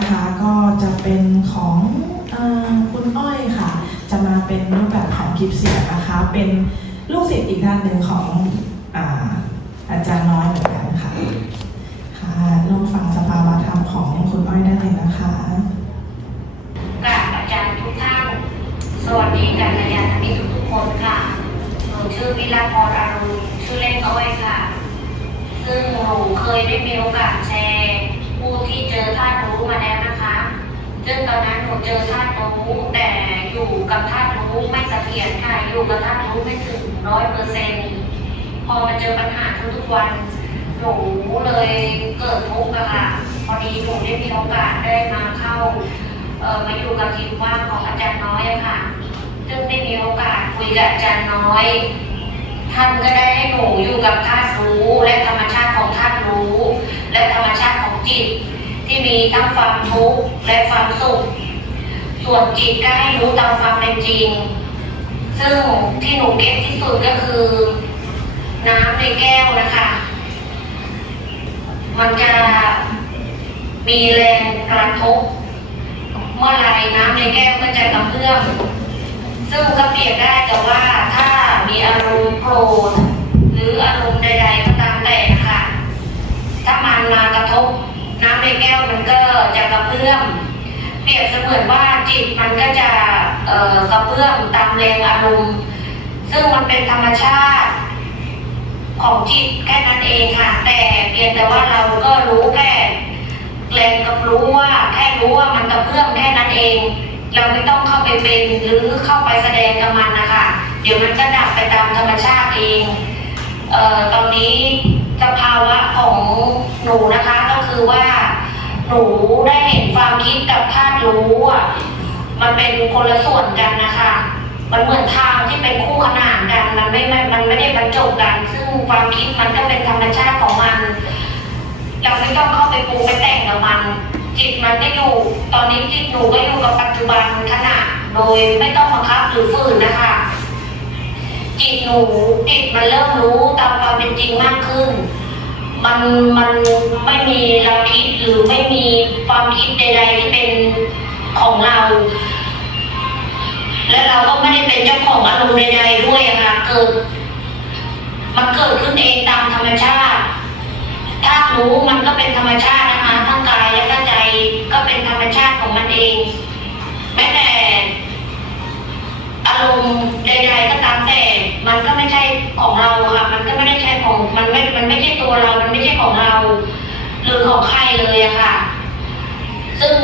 นะคะก็จะเป็นของอคุณอ้อยค่ะ จะมาเป็นรูปแบบของคลิปเสียงนะคะ เป็นลูกศิษย์อีกท่านหนึ่งของอาอาจารย์น้อยเหมือนกันค่ะค่ะลองฟังสภาวะธรรมของคุณอ้อยได้เลยนะคะกราบอาจารย์ทุกท่านสวัสดีกัลยาณมิตรทุกคนค่ะหนูชื่อวิลาพรอารุณชื่อเล่นอ้อยค่ะ ซึ่งหนูเคยได้มีโอกาสแชร์ ผู้ที่เจอธาตุรู้มาแล้วนะคะซึ่งตอนนั้นหนูเจอธาตุรู้แต่อยู่กับธาตุรู้ไม่เสถียรค่ะอยู่กับธาตุรู้ไม่ถึงร้อยเปอร์เซ็นต์พอมาเจอปัญหาทุกๆวันหนูเลยเกิดทุกข์อะค่ะพอดีหนูได้มีโอกาสได้มาเข้าเออมาอยู่กับทีมว่างของอาจารย์น้อยอะค่ะ ซึ่งได้มีโอกาสคุยกับอาจารย์น้อย ท่านก็ได้ให้หนูอยู่กับธาตุรู้และธรรมชาติของธาตุรู้ และธรรมชาติ จิตที่มีทั้งความทุกข์และความสุข ส่วนจิตก็ให้รู้ตามความเป็นจริง ซึ่งที่หนูเก็บที่สุดก็คือ น้ำในแก้วนะคะ มันจะมีแรงกระทบเมื่อไรน้ำในแก้วก็จะกระเพื่อมซึ่งก็เปรียบได้กับว่าถ้ามีอารมณ์โกรธหรืออารมณ์ใดๆก็ตามแต่นะคะถ้ามันมากระทบ น้ำในแก้วมันก็จะกระเพื่อมเปรียบเสมือนว่าจิตมันก็จะกระเพื่อมตามแรงอารมณ์ ซึ่งมันเป็นธรรมชาติของจิตแค่นั้นเองค่ะ แต่เพียงแต่ว่าเราก็รู้แค่แรงกับรู้ว่าแค่รู้ว่ามันกระเพื่อมแค่นั้นเอง เราไม่ต้องเข้าไปเป็นหรือเข้าไปแสดงกับมันนะคะ เดี๋ยวมันก็ดับไปตามธรรมชาติเองเอ่อตอนนี้ สภาวะของหนูนะคะก็คือว่า หนูได้เห็นความคิดกับธาตุรู้อะมันเป็นคนละส่วนกันนะคะ มันเหมือนทางที่เป็นคู่ขนานกัน มันไม่ไม่มันไม่ได้บรรจบกัน ซึ่งความคิดมันก็เป็นธรรมชาติของมัน เราไม่ต้องเข้าไปปรุงไปแต่งกับมัน จิตมันก็อยู่ ตอนนี้จิตหนูก็อยู่กับปัจจุบันขณะ โดยไม่ต้องบังคับหรือฝืนนะคะ จิตหนูจิตมันเริ่มรู้ตามความเป็นจริงมากขึ้น มันมันไม่มีเราคิดหรือไม่มีความคิดใดๆที่เป็นของเรา และเราก็ไม่ได้เป็นเจ้าของอารมณ์ใดๆด้วยอะค่ะเกิดมันเกิดขึ้นเองตามธรรมชาติถ้ารู้มันก็เป็นธรรมชาตินะคะทั้งกายและก็ใจก็เป็นธรรมชาติของมันเองแม้แต่ารมณ์ใดๆก็ตามแต่ มันก็ไม่ใช่ของเราอะค่ะ มันก็ไม่ได้ใช่ของ มันไม่ มันไม่ใช่ตัวเรา มันไม่ใช่ของเรา หรือของใครเลยอะค่ะ ซึ่ง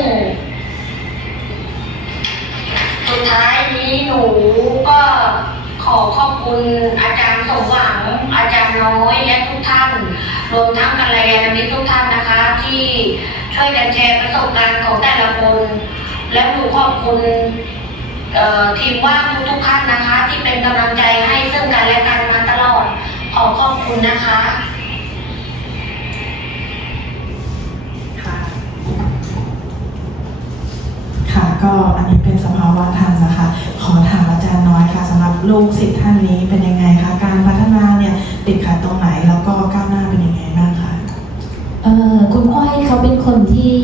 สุดท้ายนี้หนูก็ขอขอบคุณอาจารย์สมหวัง อาจารย์น้อยและทุกท่าน รวมทั้งกัลยาณมิตรทุกท่านนะคะ ที่ช่วยกันแชร์ประสบการณ์ของแต่ละคน และหนูขอบคุณ ทีมว่างทุกๆท่านนะคะ ที่เป็นกำลังใจให้ซึ่งกันและกันมาตลอดขอขอบคุณนะคะค่ะค่ะก็อันนี้เป็นสภาวะธรรมนะคะ ขอถามอาจารย์น้อยค่ะสำหรับลูกศิษย์ท่านนี้เป็นยังไงคะการพัฒนาเนี่ยติดขัดตรงไหนแล้วก็ก้าวหน้าเป็นยังไงบ้างคะเออคุณอ้อยเขาเป็นคนที่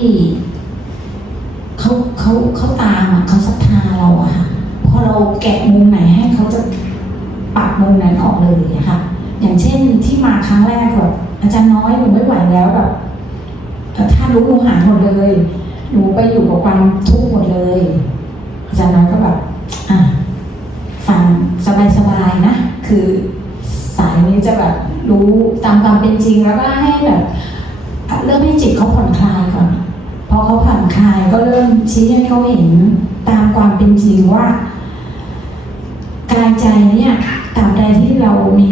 เขาเขาเขาตามอะเขาศรัทธาเราอะค่ะพอเราแกะมุมไหนให้เขาจะปักมุมนั้นออก เลยอะค่ะ อย่างเช่นที่มาครั้งแรกแบบอาจารย์น้อยหนูไม่ไหวแล้วแบบแต่ถ้ารู้หนูหายหมดเลยหนูไปอยู่กับความทุกข์หมดเลยอาจารย์น้อยก็แบบอะฟังสบายๆนะ คือสายนี้จะแบบรู้ตามความเป็นจริงแล้วก็ให้แบบเริ่มให้จิตเขาผ่อนคลายก่อนพอเขาผ่อนคลายก็เริ่มชี้ให้เขาเห็นตามความเป็นจริงว่า กายใจเนี่ยตามใดที่เรามี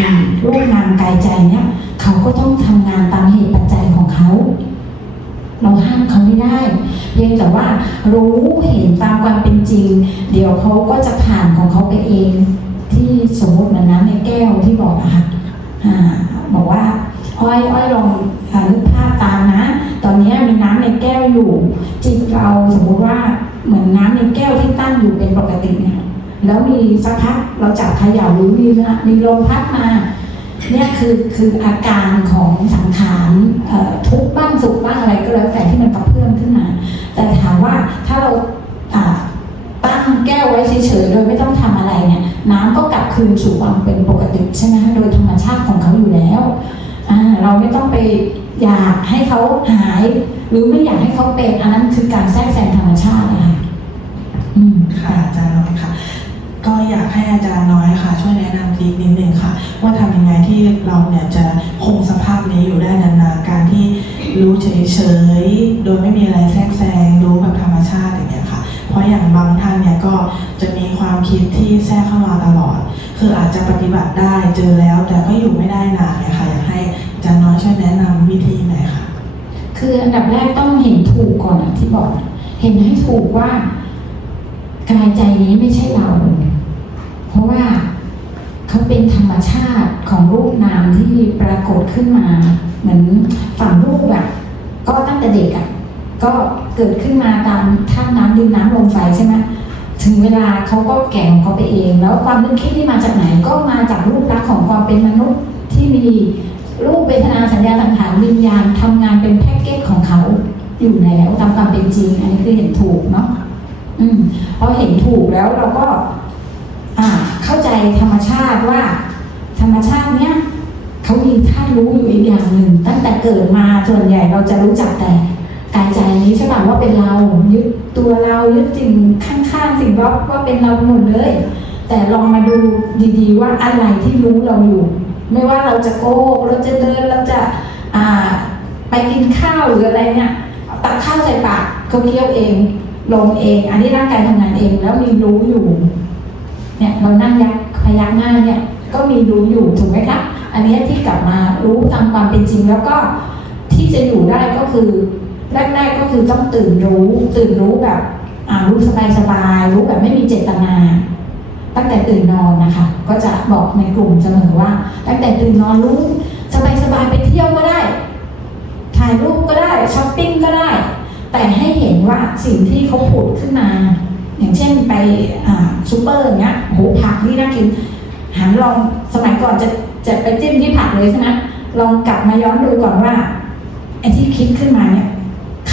รูปนามกายใจเนี่ย เขาก็ต้องทำงานตามเหตุปัจจัยของเขา เราห้ามเขาไม่ได้เพียงแต่ว่ารู้เห็นตามความเป็นจริง เดี๋ยวเขาก็จะผ่านของเขาไปเอง ที่สมมตินะน้ำในแก้วที่บอกอะค่ะอ่าบอกว่าอ้อยอ้อยลองอ่านึกภาพตามนะ ตอนนี้มีน้ำในแก้วอยู่จิตเราสมมุติว่าเหมือนน้ำในแก้วที่ตั้งอยู่เป็นปกติเนี่ย แล้วมีสักพักเราจับขย่าหรือมีมีลมพัดมาเนี่ยคือคืออาการของสังขารทุกบ้างสุขบ้างอะไรก็แล้วแต่ที่มันกระเพื่อมขึ้นมา แต่ถามว่าถ้าเราตั้งแก้วไว้เฉยๆโดยไม่ต้องทำอะไรเนี่ยน้ำก็กลับคืนสู่ความเป็นปกติใช่ไหมโดยธรรมชาติของเขาอยู่แล้วเราไม่ต้องไปอยากให้เขาหาย หรือไม่อยากให้เขาเป็นอันนั้นคือการแทรกแซงธรรมชาตินะคะอืมค่ะ ก็อยากให้อาจารย์น้อยค่ะ ช่วยแนะนำทีนิดนึงค่ะ ว่าทำยังไงที่เราเนี่ยจะคงสภาพนี้อยู่ได้นานๆการที่รู้เฉยๆโดยไม่มีอะไรแทรกแซงรู้แบบธรรมชาติอย่างเงี้ยค่ะ เพราะอย่างบางท่านเนี่ยก็จะมีความคิดที่แทรกเข้ามาตลอด คืออาจจะปฏิบัติได้เจอแล้ว แต่ก็อยู่ไม่ได้นานเนี่ยค่ะอยากให้อาจารย์น้อยช่วยแนะนำวิธีหน่อยค่ะ คืออันดับแรกต้องเห็นถูกก่อนอะที่บอก เห็นให้ถูกว่ากายใจนี้ไม่ใช่เรา เพราะว่าเขาเป็นธรรมชาติของรูปนามที่ปรากฏขึ้นมา เหมือนฝั่งรูปอะก็ตั้งแต่เด็กอะก็เกิดขึ้นมาตามธาตุน้ำดินน้ำลมไฟใช่ไหมถึงเวลาเขาก็แก่ของเขาไปเอง แล้วความนึกคิดที่มาจากไหนก็มาจากรูปลักษณ์ของความเป็นมนุษย์ที่มีรูปเวทนาสัญญาสังขารวิญญาณทำงานเป็นแพ็กเกจของเขาอยู่แล้วตามความเป็นจริง อันนี้คือเห็นถูกเนาะอืมพอเห็นถูกแล้วเราก็ เข้าใจธรรมชาติว่า ธรรมชาติเนี้ยเขามีธาตุรู้อยู่อีกอย่างหนึ่งตั้งแต่เกิดมาส่วนใหญ่เราจะรู้จักแต่กายใจนี้ใช่ป่ะว่าเป็นเรายึดตัวเรายึดสิ่งข้างๆสิ่งรอบว่าเป็นเราหมดเลย แต่ลองมาดูดีๆ ว่าอะไรที่รู้เราอยู่ ไม่ว่าเราจะโกหกเราจะเดินเราจะอ่าไปกินข้าวหรืออะไรเนี่ยตักข้าวใส่ปากเขาเคี้ยวเองลงเอง อันนี้ร่างกายทำงานเองแล้วมีรู้อยู่ เนี่ยเรานั่งยักพยักหน้าเนี่ยก็มีรู้อยู่ถูกไหมคะอันนี้ที่กลับมารู้ตามความเป็นจริงแล้วก็ที่จะอยู่ได้ก็คือแรกๆก็คือต้องตื่นรู้ตื่นรู้แบบอ่ารู้สบายๆรู้แบบไม่มีเจตนา ตั้งแต่ตื่นนอนนะคะ ก็จะบอกในกลุ่มเสมอว่า ตั้งแต่ตื่นนอนรู้สบายๆไปเที่ยวก็ได้ถ่ายรูปก็ได้ช้อปปิ้งก็ได้ แต่ให้เห็นว่าสิ่งที่เขาผุดขึ้นมา อย่างเช่นไปซูเปอร์อย่างเงี้ยโหผักที่น่ากินหันลองสมัยก่อนจะจะไปจิ้มที่ผักเลยใช่ไหมลองกลับมาย้อนดูก่อนว่าไอ้ที่คิดขึ้นมาเนี่ย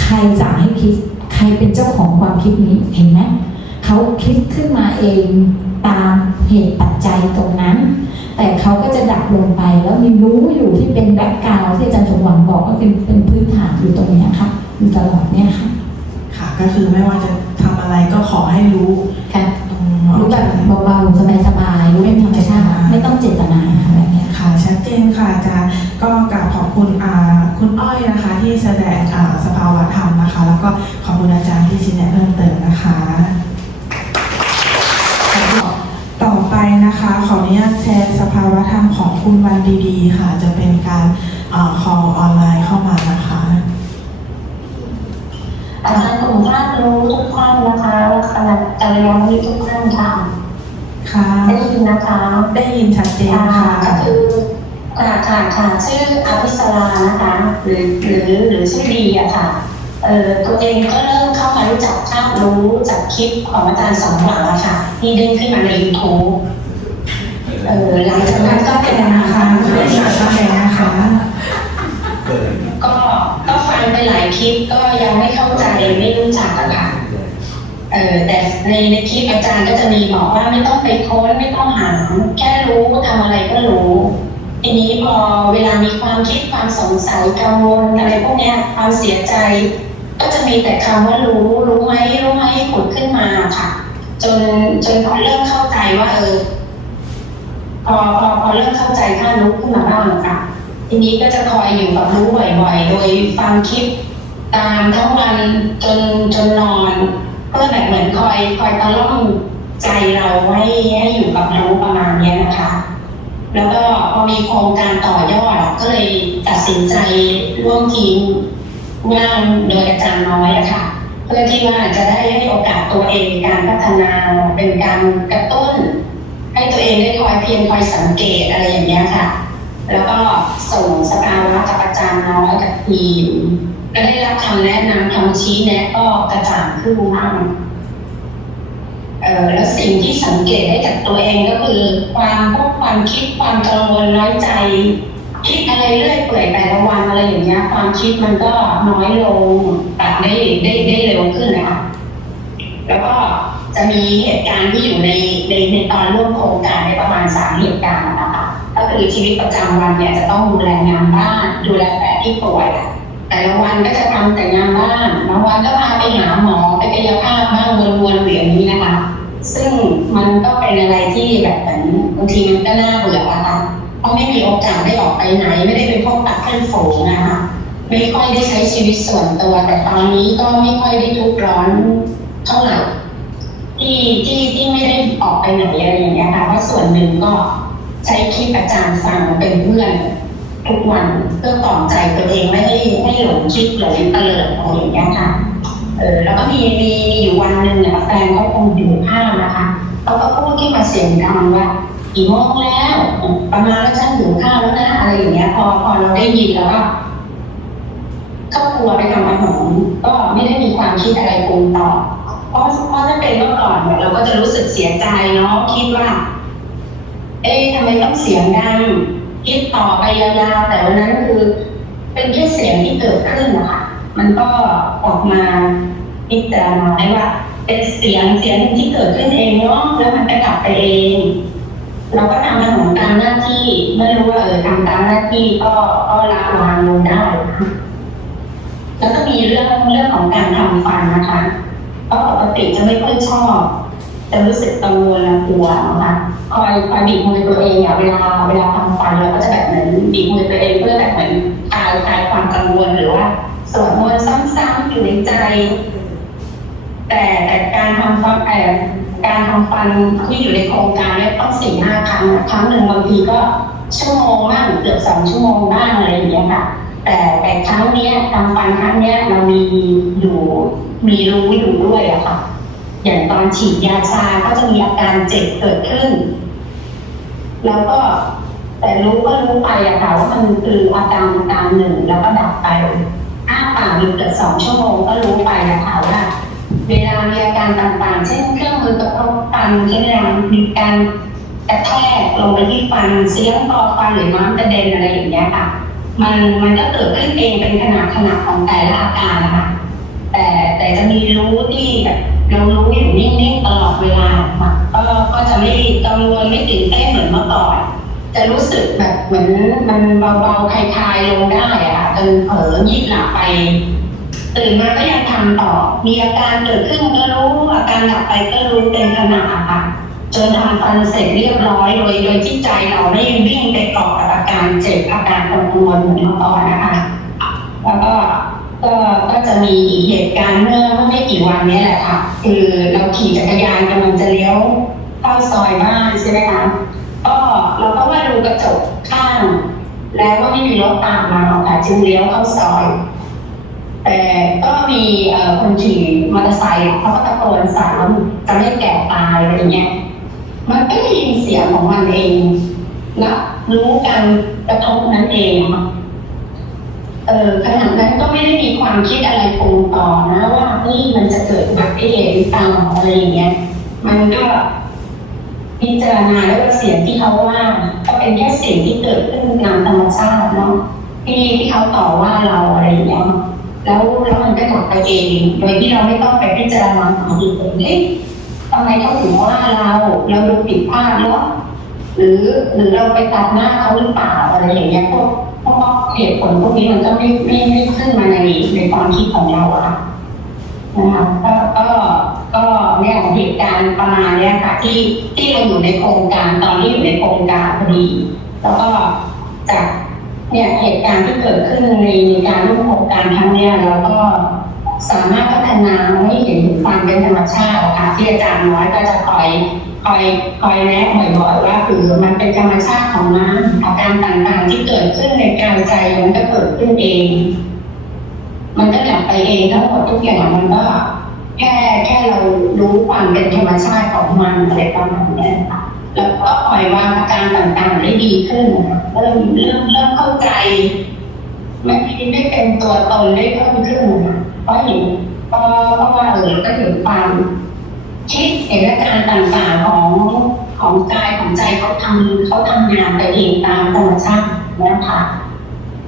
ใครสั่งให้คิด ใครเป็นเจ้าของความคิดนี้เห็นไหมเขาคิดขึ้นมาเองตามเหตุปัจจัยตรงนั้น แต่เขาก็จะดับลงไปแล้วมีรู้อยู่ที่เป็นแบ็กกราวที่อาจารย์สมหวังบอกก็คือเป็นพื้นฐานอยู่ตรงเนี้ยค่ะอยู่ตลอดเนี่ยค่ะ ค่ะก็คือไม่ว่าจะ อะไรก็ขอให้รู้ค่ะอืมรู้แบบเบาๆสบายๆรู้เป็นธรรมชาติไม่ต้องเจตนาค่ะแบบเนี้ยค่ะชัดเจนค่ะอาจารย์ก็กราบขอบคุณอ่าคุณอ้อยนะคะ ที่แสดงอ่าสภาวะธรรมนะคะ แล้วก็ขอบคุณอาจารย์ที่ชี้แนะเพิ่มเติมนะคะต่อไปนะคะ ขออนุญาตแชร์สภาวะธรรมของคุณวันดีๆ ค่ะ จะเป็นการคอลออนไลน์เข้ามานะคะ อาจารย์กลุ่มท่านรู้ทุกท่านนะคะและคณะกัลยาณมิตรทุกท่านค่ะ ค่ะ ได้ยินนะคะ ได้ยินชัดเจนค่ะ ก็คือค่ะค่ะค่ะชื่ออภิสรานะคะ หรือหรือหรือชื่อดีอะค่ะเอ่อตัวเองก็เริ่มเข้ามารู้จักภาพรู้ จากคลิปของอาจารย์สองหลังอะค่ะที่เด้งขึ้นมาในยูทูบเออหลังจากนั้นก็เป็นนะนะคะคะได้ยินชัดเจนนะคะ ก็ก็ฟังไปหลายคลิปก็ยังไม่เข้าใจไม่รู้จักอะค่ะเออแต่ในในคลิปอาจารย์ก็จะมีบอกว่าไม่ต้องไปค้นไม่ต้องหาแค่รู้ทำอะไรก็รู้ทีนี้พอเวลามีความคิดความสงสัยกังวลอะไรพวกเนี้ยความเสียใจก็จะ มีแต่คำว่ารู้ รู้ไหมรู้ไหมผุดขึ้นมาค่ะ จนจนพอเริ่มเข้าใจว่าเออพอพอพอเริ่มเข้าใจท่านรู้ขึ้นมาบ้างค่ะ ทีนี้ก็จะคอยอยู่กับรู้บ่อยๆ โดยฟังคลิปตามทั้งวันจนจนนอนเพื่อแบบเหมือนคอยคอยตะล่อมใจเราให้ให้อยู่กับรู้ประมาณนี้นะคะ แล้วก็พอมีโครงการต่อยอดก็เลยตัดสินใจร่วมทีม ว่างโดยอาจารย์น้อยอะค่ะ เพื่อที่ว่าจะได้ให้โอกาสตัวเองการพัฒนาเป็นการกระตุ้น ให้ตัวเองได้คอยเพียรคอยสังเกตอะไรอย่างเงี้ยค่ะ แล้วก็ส่งสภาวะกับอาจารย์น้อยกับทีมก็ได้รับคำแนะนำคำชี้แนะก็กระจ่างขึ้นมากเอ่อแล้วสิ่งที่สังเกตได้จากตัวเองก็คือ ความพวกความคิดความกังวลน้อยใจ คิดอะไรเรื่อยเปื่อยแต่ละวันอะไรอย่างเงี้ย ความคิดมันก็น้อยลงตัดได้ได้ได้เร็วขึ้นนะคะแล้วก็จะมีเหตุการณ์ที่อยู่ในในในตอนร่วมโครงการในประมาณสามเหตุการณ์นะคะก็คือชีวิตประจำวันเนี่ยจะต้องดูแลงานบ้านดูแลแฟนที่ป่วยแต่ละวันก็จะทำแต่งานบ้านบางวันก็พาไปหาหมอไปกายภาพบ้างวนๆเหรียญนี้นะคะ ซึ่งมันก็เป็นอะไรที่แบบเหมือนบางทีมันก็น่าเบื่ออะค่ะ เพราะไม่มีโอกาสได้ออกไปไหน ไม่ได้ไปพบปะเพื่อนฝูงนะคะไม่ค่อยได้ใช้ชีวิตส่วนตัว แต่ตอนนี้ก็ไม่ค่อยได้ทุกข์ร้อนเท่าไหร่ที่ที่ที่ไม่ได้ออกไปไหนอะไรอย่างเงี้ยค่ะว่าส่วนหนึ่งก็ใช้คลิปอาจารย์ฟังเป็นเพื่อนทุกวันเพื่อกล่อมใจตัวเองไม่ให้ไม่หลงคิดหลงเตลิดอะไรอย่างเงี้ยค่ะเออแล้วก็มีมีมีอยู่วันหนึ่งเนี่ยแฟนเขาคงอยู่ข้างนะคะเขาก็พูดขึ้นมาเสียงดังว่า กี่โมงแล้ว ประมาณว่าฉันอยู่ข้าวแล้วนะอะไรอย่างเงี้ย พอพอเราได้ยินแล้วก็เข้าครัวไปทำอาหารก็ไม่ได้มีความคิดอะไรปรุงต่อเพราะเพราะถ้าเป็นเมื่อก่อนเนี่ยเราก็จะรู้สึกเสียใจเนาะคิดว่า เอ๊ะทำไมต้องเสียงดังคิดต่อไปยาวๆแต่วันนั้นคือ เป็นแค่เสียงที่เกิดขึ้นนะคะมันก็ออกมาพิจารณาได้ว่า เป็นเสียงเสียงหนึ่งที่เกิดขึ้นเองเนาะแล้วมันก็ดับไปเอง เราก็ทำขนมตามหน้าที่ไม่รู้ว่าเออทำตามหน้าที่ก็ก็ละวางลงได้นะแล้วก็มีเรื่องเรื่องของการทำฟันนะคะเพราะปกติจะไม่ค่อยชอบจะรู้สึกกังวลและกลัวนะคะคอยคอยบีบมือตัวเองอะเวลาเวลาทำฟันเราก็จะแบบเหมือนบีบมือตัวเองเพื่อแบบเหมือนคลายคลายความกังวลหรือว่าสวดมนต์ซ้ำๆอยู่ในใจ แต่แต่การทำฟันแอบ การทำฟันที่อยู่ในโครงการเนี่ยต้องสี่ห้าครั้งครั้งหนึ่งบางทีก็ชั่วโมงบ้างเกือบสองชั่วโมงบ้างอะไรอย่างเงี้ยค่ะ แต่แต่ครั้งเนี้ยทำฟันครั้งเนี้ยเรามีอยู่มีรู้อยู่ด้วยอะค่ะ อย่างตอนฉีดยาชาก็จะมีอาการเจ็บเกิดขึ้น แล้วก็แต่รู้ก็รู้ไปอะค่ะว่ามันคืออาการอาการหนึ่งแล้วก็ดับไปอ้าปากอยู่เกือบสองชั่วโมงก็รู้ไปนะคะว่า เวลามีอาการต่างๆ เช่นเครื่องมือกระทบฟันเช่นเวลามีการกระแทกลงไปที่ฟันเสียงคอฟันหรือน้ำกระเด็นอะไรอย่างเงี้ยค่ะ มันมันก็เกิดขึ้นเองเป็นขนาดขนาดของแต่ละอาการนะคะแต่แต่จะมีรู้ที่แบบเรารู้อยู่นิ่งๆตลอดเวลาค่ะก็ก็จะไม่กังวลไม่ตื่นเต้นเหมือนเมื่อก่อนจะรู้สึกแบบเหมือนมันเบาๆคลายๆลงได้อะค่ะจนเผลอหยิบหลับไป ตื่นมาก็ยังทำต่อ มีอาการเกิดขึ้นก็รู้ อาการหลับไปก็รู้เป็นขณะอะค่ะจนทำฟันเสร็จเรียบร้อยโดยโดยที่ใจเราไม่วิ่งไปเกาะกับอาการเจ็บอาการกังวลเหมือนเมื่อก่อนนะคะแล้วก็ก็ก็จะมีอีเหตุการณ์เมื่อเมื่อไม่กี่วันนี้แหละค่ะ คือเราขี่จักรยานกำลังจะเลี้ยวเข้าซอยบ้านใช่ไหมคะก็เราก็ว่าดูกระจกข้าง แล้วก็ไม่มีรถตามมาค่ะจึงเลี้ยวเข้าซอย แต่ก็มีคนขี่มอเตอร์ไซค์เขาก็ตะโกนสั่งว่าจะไม่แก่ตายอะไรเงี้ยมันก็ได้ยินเสียงของมันเองและรู้การกระทบนั้นเองเออขณะนั้นก็ไม่ได้มีความคิดอะไรปรุงต่อนะว่านี่มันจะเกิดอุบัติเหตุหรือเปล่าอะไรอย่างเงี้ย มันก็พิจารณาแล้วว่าเสียงที่เขาว่าก็เป็นแค่เสียงที่เกิดขึ้นตามธรรมชาติเนาะที่ที่เขาต่อว่าเราอะไรอย่างเงี้ย แล้วแล้วมันก็ดับไปเอง โดยที่เราไม่ต้องไปพิจารณาหาเหตุผลเอ๊ะทำไมเขาถึงว่าเราเราดูผิดพลาดหรอหรือหรือเราไปตัดหน้าเขาหรือเปล่าอะไรอย่างเงี้ยพวกพวกเหตุผลพวกนี้มันก็ไม่ไม่ไม่ขึ้นมาในในความคิดของเราอะค่ะนะคะก็ก็ก็เนี่ยเหตุการณ์ประมาณเนี้ยค่ะที่ที่เราอยู่ในโครงการตอนที่อยู่ในโครงการพอดี แล้วก็จาก เนี่ยเหตุการณ์ที่เกิดขึ้นในการร่วมโครงการครั้งนี้เราก็สามารถพัฒนาให้เห็นความเป็นธรรมชาติค่ะที่อาจารย์น้อยก็จะคอยคอยคอยแนะบ่อยๆว่าคือมันเป็นธรรมชาติของน้ำอาการต่างๆที่เกิดขึ้นในกายใจมันก็เกิดขึ้นเอง มันก็ดับไปเองทั้งหมดทุกอย่างมันก็แค่แค่เรารู้ความเป็นธรรมชาติของมันอะไรประมาณนี้ค่ะ แล้วก็ปล่อยวางอาการต่างๆได้ดีขึ้นนะคะเริ่มเริ่มเริ่มเข้าใจไม่ไม่เป็นตัวตนได้เพิ่มขึ้นนะคะเพราะเห็นเพราะเพราะว่าเออก็ถึงความคิดเห็นอาการต่างๆของของกายของใจเขาทำเขาทำงานไปเองตามธรรมชาตินะคะ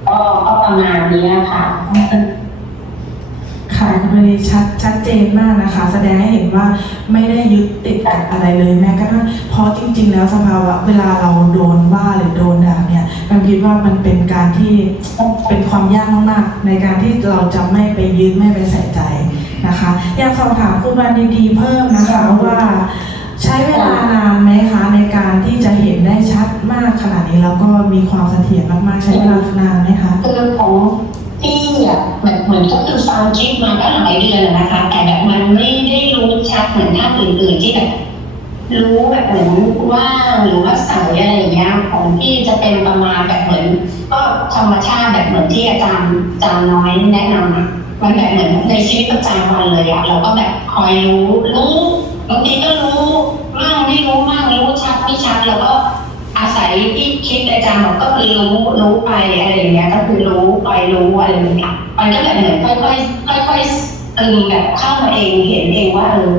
ก็ก็ประมาณนี้ค่ะ ค่ะคุณมารีชัดชัดเจนมากนะคะ แสดงให้เห็นว่าไม่ได้ยึดติดกับอะไรเลยแม้กระทั่งเพราะจริง ๆ แล้วสภาวะเวลาเราโดนว่าหรือโดนด่าเนี่ยบางคิดว่ามันเป็นการที่เป็นความยากมากๆในการที่เราจะไม่ไปยึดไม่ไปใส่ใจนะคะ อยากสอบถามคุณวันดีๆเพิ่มนะคะว่าใช้เวลานานไหมคะในการที่จะเห็นได้ชัดมากขนาดนี้แล้วก็มีความเสถียรมากๆใช้เวลานานไหมคะคือของ พี่อะแบบเหมือนก็คือฟังคลิปมาก็หลายเดือนแล้วนะคะ แต่แบบมันไม่ได้รู้ชัดเหมือนท่านอื่นๆที่แบบรู้แบบเหมือนว่างหรือว่าใสอะไรอย่างเงี้ยของพี่จะเป็นประมาณแบบเหมือน ก็ธรรมชาติแบบเหมือนที่อาจารย์อาจารย์น้อยแนะนำอะมันแบบเหมือนในชีวิตประจำวันเลยอะเราก็แบบคอยรู้รู้บางทีก็รู้บ้างไม่รู้บ้างรู้ชัดไม่ชัดแล้วก็อาศัยที่คิด อาจารย์บอกก็คือรู้รู้ไปอะไรอย่างเงี้ยก็คือรู้ไปรู้อะไรอย่างเงี้ยมันก็แบบเหมือนค่อยๆค่อยๆตึงแบบเข้ามาเองเห็นเองว่าเออ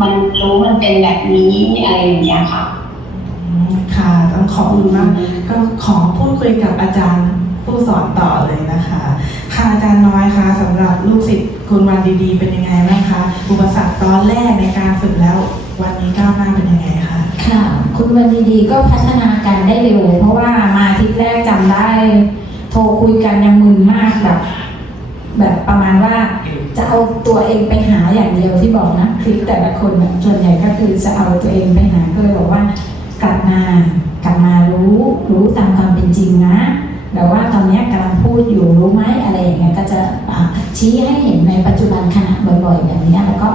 มันรู้มันเป็นแบบนี้อะไรอย่างเงี้ยค่ะอืมค่ะต้องขอบคุณมากก็ขอพูดคุยกับอาจารย์ผู้สอนต่อเลยนะคะค่ะอาจารย์น้อยคะสำหรับลูกศิษย์คุณวันดีๆ เป็นยังไงบ้างคะอุปสรรคตอนแรกในการฝึกแล้ววันนี้ก้าวหน้าเป็นยังไงคะ ค่ะ คุณวันดีๆก็พัฒนาการได้เร็ว เพราะว่ามาอาทิตย์แรกจำได้ โทรคุยกันยังมึนมากแบบแบบประมาณว่าจะเอาตัวเองไปหาอย่างเดียวที่บอกนะคลิปแต่ละคนนะส่วนใหญ่ก็คือจะเอาตัวเองไปหาก็เลยบอกว่า กลับมากลับมารู้รู้ตามความเป็นจริงนะแต่ว่าตอนนี้กำลังพูดอยู่รู้ไหมอะไรอย่างเงี้ยก็จะชี้ให้เห็นในปัจจุบันขณะบ่อยๆแบบเนี้ยแล้วก็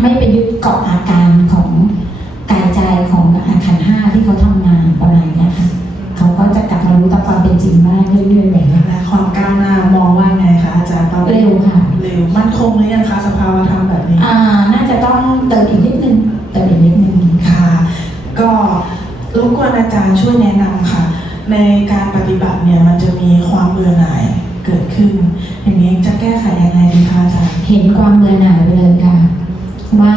ไม่ไปยึดเกาะอาการของายใจของอาขันธ์ห้าที่เขาทำงานประมาณเนี้ยค่ะเขาก็จะกลับมารู้ตามความเป็นจริงมากเรื่อยๆแบบนี้และความก้าวหน้ามองว่าไงคะอาจารย์ตอนนี้เร็วค่ะเร็วมั่นคงหรือยังคะสภาวะธรรมแบบนี้อ่าน่าจะต้องเติมอีกนิดนึงเติมอีกนิดนึงค่ะ ก็รบกวนอาจารย์ช่วยแนะนำค่ะ ในการปฏิบัติเนี่ยมันจะมีความเบื่อหน่ายเกิดขึ้น อย่างนี้จะแก้ไขยังไงดีคะอาจารย์เห็นความเบื่อหน่ายไปเลยค่ะว่า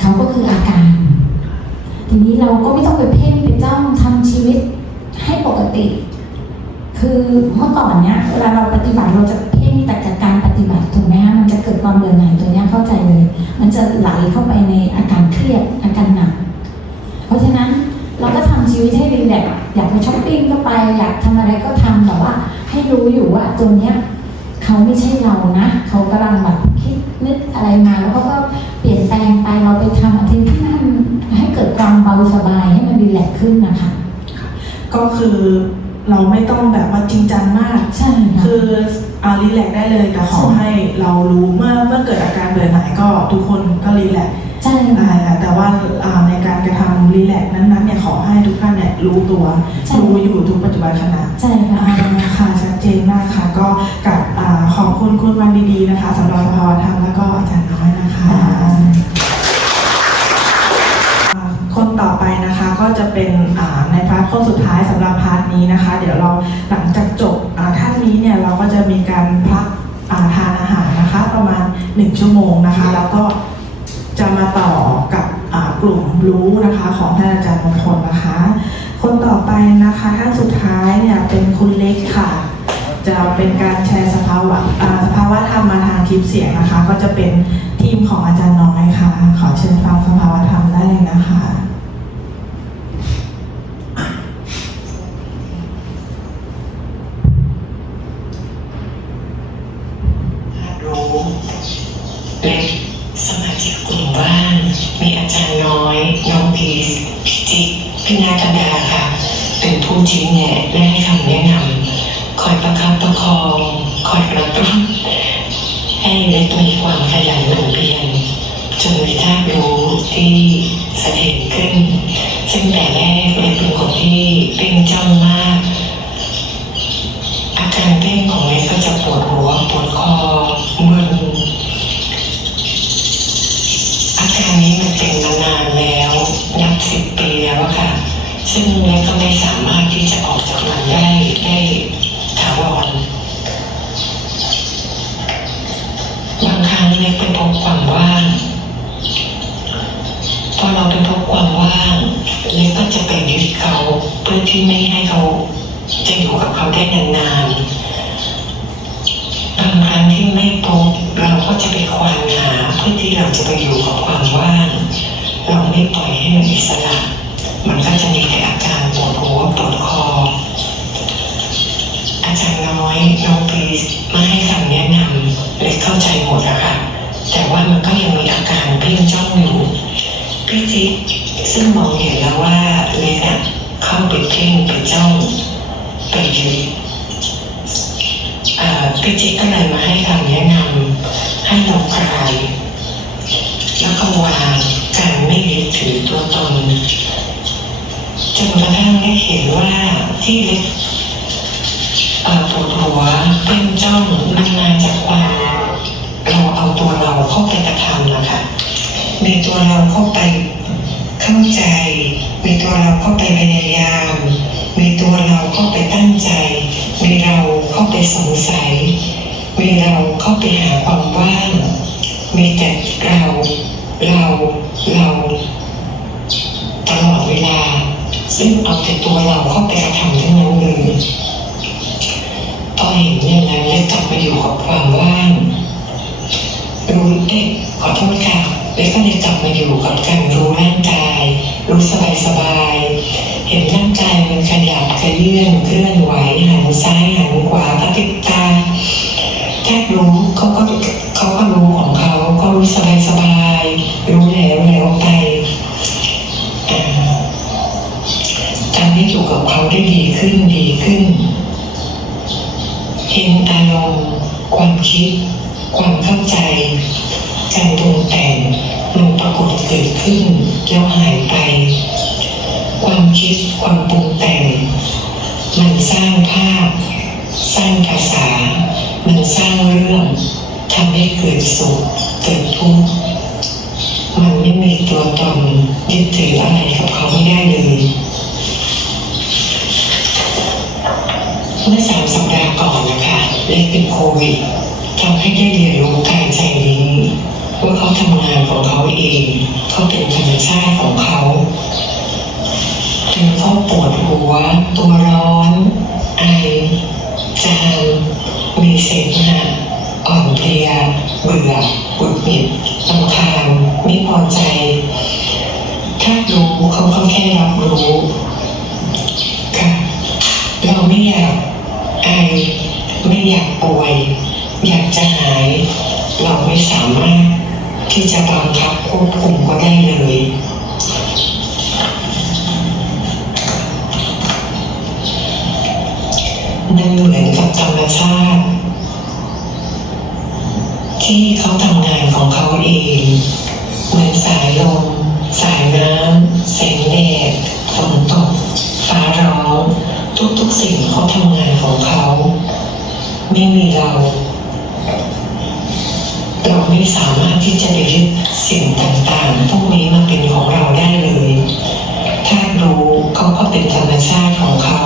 เขาก็คืออาการทีนี้ เราก็ไม่ต้องไปเพ่งไปจ้องทำชีวิตให้ปกติ คือเมื่อก่อนเนี้ยเวลาเราปฏิบัติเราจะเพ่งแต่กับการปฏิบัติถูกไหมฮะมันจะเกิดความเบื่อหน่ายตัวเนี้ยเข้าใจเลย มันจะไหลเข้าไปในอาการเครียดอาการหนัก เพราะฉะนั้นเราก็ทำชีวิตให้รีแลกอยากไปช้อปปิ้งก็ไปอยากทำอะไรก็ทำแต่ว่า ให้รู้อยู่ว่าตัวเนี้ยเขาไม่ใช่เรานะเขากำลังแบบคิดนึกอะไรมาแล้วเขาก็เปลี่ยนแปลงไปเราไปทำอะไรที่มัน กิดความเบาสบายให้มันรีแลกซ์ขึ้นนะคะ ก็คือเราไม่ต้องแบบว่าจริงจังมาก ใช่ค่ะ คือเอารีแลกซ์ได้เลยแต่ขอให้เรารู้เมื่อเมื่อเกิดอาการเบื่อหน่ายก็ทุกคนก็รีแลกซ์ใช่ได้ค่ะค่ะแต่ว่าอ่าในการกระทำรีแลกซ์นั้นๆเนี่ยขอให้ทุกท่านเนี่ยรู้ตัวใช่ รู้อยู่ทุกปัจจุบันขณะ ใช่ค่ะอ่าค่ะชัดเจนมากค่ะ ก็กับอ่าขอบคุณคุณวันดีๆนะคะสำหรับสภาวธรรมแล้วก็อาจารย์ ในพาร์ทคนสุดท้ายสำหรับพาร์ทนี้นะคะ เดี๋ยวเราหลังจากจบท่านนี้เนี่ยเราก็จะมีการพักทานอาหารนะคะ ประมาณ 1 ชั่วโมงนะคะ แล้วก็จะมาต่อกับกลุ่มรู้นะคะของท่านอาจารย์มงคลนะคะ คนต่อไปนะคะท่านสุดท้ายเนี่ยเป็นคุณเล็กค่ะ จะเป็นการแชร์สภาวะสภาวะธรรมมาทางคลิปเสียงนะคะ ก็จะเป็นทีมของอาจารย์น้อยค่ะ ขอเชิญฟังสภาวะธรรมได้เลยนะคะ จิตรพินากันดาค่ะ เป็นผู้ชี้แนะและให้คำแนะนำคอยประคับประคอง คอยกระตุ้นให้เล็กมีความขยันหมั่นเพียรจนมีธาตุรู้ที่เสถียรขึ้น ซึ่งแต่แรกเล็กเป็นคนที่เป็นจ้องมาก อาการเต้นของเล็กก็จะปวดหัวปวดคอมึนอาการนี้มันเป็นมานานแล้วนับสิบปีแล้วค่ะ ซึ่งเล็กก็ไม่สามารถที่จะออกจากมันได้ได้ถาวรบางครั้งเล็กไปพบความว่างพอเราไปพบความว่างเล็กก็จะไปยึดเขาเพื่อที่ไม่ให้เขาจะอยู่กับเขาได้นานๆบางครั้งที่ไม่พบเราก็จะไปขอที่เราจะไปอยู่กับความว่างเราไม่ปล่อยให้มันอิสระ มันก็จะมีแต่อาการปวดหัวปวดคอ อาจารย์น้อยน้องพีสมาให้คำแนะนำเลยเข้าใจหมดอะค่ะ แต่ว่ามันก็ยังมีอาการเพ่งจ้องอยู่พี่จิ๊กซึ่งมองเห็นแล้วว่าเล็กอะเข้าไปเพ่งไปจ้องไปยึดพี่จิ๊กก็เลยมาให้คำแนะนำให้เราคลายแล้วก็วางการไม่ยึดถือตัวตน จนกระทั่งได้เห็นว่าที่เล็กปวดหัวเพ่งจ้องมันมาจากความเราเอาตัวเราเข้าไปกระทำนะคะมีตัวเราเข้าไปเข้าใจ มีตัวเราเข้าไปพยายาม มีตัวเราเข้าไปตั้งใจ มีเราเข้าไปสงสัย มีเราเข้าไปหาความว่าง มีแต่เรา เรา เราตลอดเวลา ซึ่งเอาแต่ตัวเราเข้าไปกระทำทั้งนั้นเลยพอเห็นอย่างนั้นเลยกลับมาอยู่กับความว่างรู้เอ๊ะขอโทษค่ะแล้วก็เลยกลับมาอยู่กับการรู้ร่างกาย รู้สบายสบายๆเห็นร่างกายมันขยับขยื่นเคลื่อนไหวหันซ้ายหันขวาพระติดตาแค่รู้เขาก็ ความเข้าใจ การปรุงแต่งมันปรากฏเกิดขึ้นแล้วหายไป ความคิดความปรุงแต่ง มันสร้างภาพ สร้างภาษา มันสร้างเรื่องทำให้เกิดสุขเกิดทุกข์มันไม่มีตัวตนยึดถืออะไรกับเขาไม่ได้เลยเมื่อสามสัปดาห์ก่อนนะคะเล็กเป็นโควิด ทำให้ได้เรียนรู้กายใจนี้ว่าเขาทำงานของเขาเองเขาเป็นธรรมชาติของเขาถึงเขาปวดหัว ตัวร้อน ไอจามมีเสมหะอ่อนเพลียเบื่อหุดหงิดลำคาญไม่พอใจ ถ้ารู้เขาก็แค่รับรู้ค่ะเราไม่อยากไอไม่อยากป่วย อยากจะหายเราไม่สามารถที่จะบังคับควบคุมก็ได้เลยมันเหมือนกับธรรมชาติ ที่เขาทำงานของเขาเองเหมือนสายลมสายน้ำแสงแดดฝนตกฟ้าร้องทุกๆสิ่งเขาทำงานของเขา ไม่มีเรา เราไม่สามารถที่จะยึดสิ่งต่างๆพวกนี้มาเป็นของเราได้เลยถ้ารู้เขาก็เป็นธรรมชาติของเขา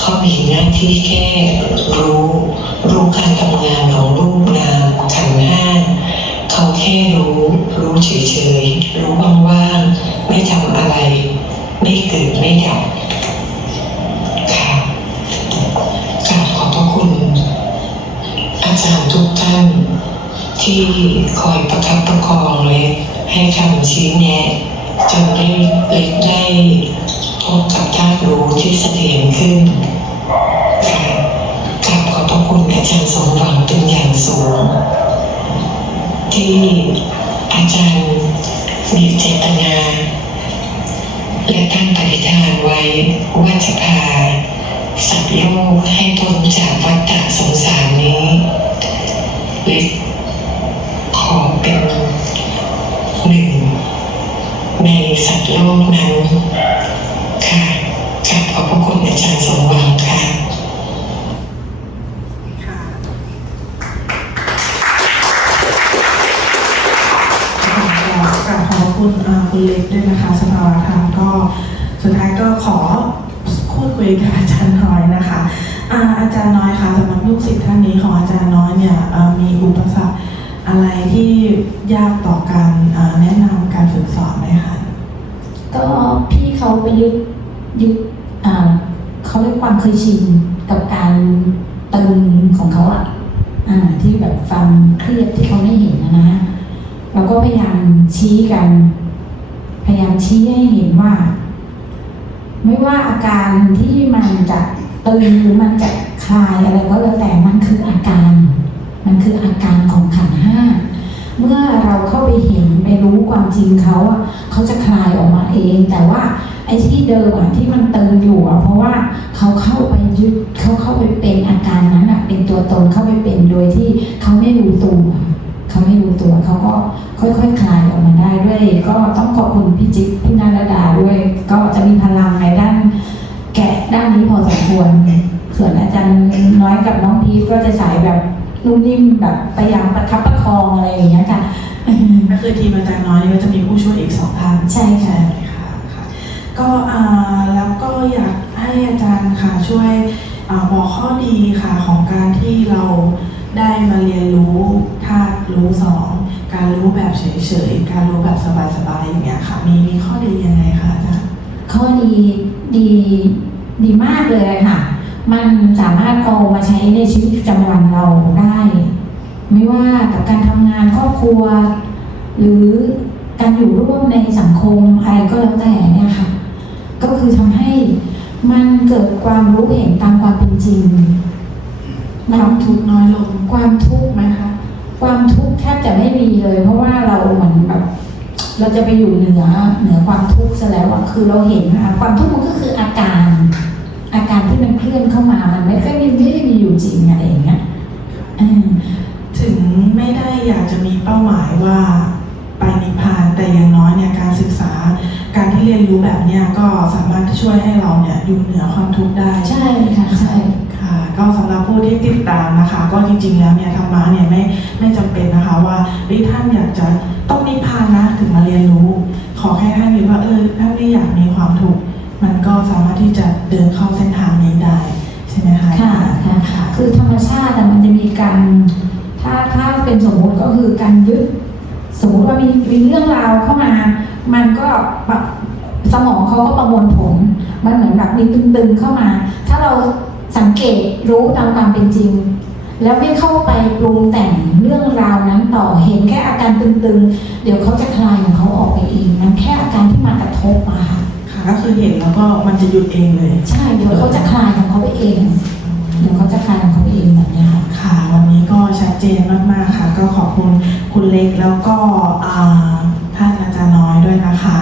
เขามีหน้าที่แค่รู้ รู้การทำงานของรูปนามขันห้าเขาแค่รู้ รู้เฉยๆ รู้ว่างๆ ไม่ทำอะไร ไม่เกิดไม่ดับ ที่คอยประคับประคองเล็กให้คำชี้แนะจนได้เล็กได้พบกับธาตุรู้ที่เสถียรขึ้นกราบขอบพระคุณอาจารย์สมหวังเป็นอย่างสูง ที่อาจารย์มีเจตนา และตั้งปฏิฐานไว้ว่าจะพา สัตว์โลกนั้นค่ะขอบพระคุณอาจารย์ส ตึงหรือมันจะคลายอะไรก็แล้วแต่มันคืออาการ มันคืออาการของขันห้าเมื่อเราเข้าไปเห็นไปรู้ความจริงเขาอะเขาจะคลายออกมาเอง แต่ว่าไอ้ที่เดิมอะที่มันตึงอยู่อะเพราะว่าเขาเข้าไปยึดเขาเข้าไปเป็นอาการนั้นอะเป็นตัวตนเข้าไปเป็นโดยที่เขาไม่รู้ตัวเขาไม่รู้ตัวเขาก็ค่อยๆคลายออกมาได้ด้วย ก็ต้องขอบคุณพี่จิ๊กพี่นันดาด้วย ก็จะมีพลังในด้าน แกะด้านนี้พอสมควร ส่วนอาจารย์น้อยกับน้องพีทก็จะสายแบบนุ่มนิ่มแบบพยายามประคับประคองอะไรอย่างเงี้ยค่ะ ก็คือทีมอาจารย์น้อยนี่ก็จะมีผู้ช่วยอีกสองท่านใช่ค่ะไหมคะค่ะก็อ่าแล้วก็อยากให้อาจารย์ค่ะช่วยอาบอกข้อดีค่ะของการที่เราได้มาเรียนรู้ธาตุรู้สองการรู้แบบเฉยๆ การรู้แบบสบายๆอย่างเงี้ยค่ะ มีมีข้อดียังไงคะอาจารย์ ข้อดีดีดีมากเลยค่ะ มันสามารถเอามาใช้ในชีวิตประจำวันเราได้ ไม่ว่ากับการทำงานครอบครัว หรือการอยู่ร่วมในสังคมอะไรก็แล้วแต่เนี่ยค่ะ ก็คือทำให้มันเกิดความรู้เห็นตามความเป็นจริงความทุกข์น้อยลงความทุกข์ไหมคะ ความทุกข์แทบจะไม่มีเลย เพราะว่าเราเหมือนแบบ เราจะไปอยู่เหนือเหนือความทุกข์ซะแล้วอะคือเราเห็นอะความทุกข์มันก็คืออาการ อาการที่มันเคลื่อนเข้ามามันไม่เคยมีไม่ได้มีอยู่จริงอะไรอย่างเงี้ยอืมถึงไม่ได้อยากจะมีเป้าหมายว่าไปนิพพานแต่อย่างน้อยเนี่ยการศึกษา การที่เรียนรู้แบบเนี้ยก็สามารถช่วยให้เราเนี่ยอยู่เหนือความทุกข์ได้ใช่ค่ะใช่ค่ะก็สำหรับผู้ที่ติดตามนะคะ ก็จริงๆแล้วเนี่ยธรรมะเนี่ยไม่ไม่จำเป็นนะคะว่าเฮ้ยท่านอยากจะต้องนิพพานนะถึงมาเรียนรู้ ขอแคิดว่าเออท่าไม่อยากมีความทุกข์มันก็สามารถที่จะเดินเข้าเส้นทางนี้ได้ใช่ไหมคะค่ะค่ะคือธรรมชาติมันจะมีการถ้าถ้าเป็นสมมุติก็คือการยึดสมมติว่ามีมีเรื่องราวเข้ามา มันก็แบบสมองเขาก็ประมวลผล มันเหมือนแบบมีตึงๆเข้ามา ถ้าเราสังเกตรู้ตามความเป็นจริง แล้วไม่เข้าไปปรุงแต่งเรื่องราวนั้นต่อเห็นแค่อาการตึงๆ เดี๋ยวเขาจะคลายของเขาออกไปเองมันแค่อาการที่มากระทบมาค่ะค่ะก็คือเห็นแล้วก็มันจะหยุดเองเลย ใช่เดี๋ยวเขาจะคลายของเขาไปเอง เดี๋ยวเขาจะคลายของเขาไปเองแบบเนี้ยค่ะค่ะวันนี้ก็ชัดเจนมากๆค่ะ ก็ขอบคุณคุณเล็กแล้วก็อ่าท่านอาจารย์น้อยด้วยนะคะ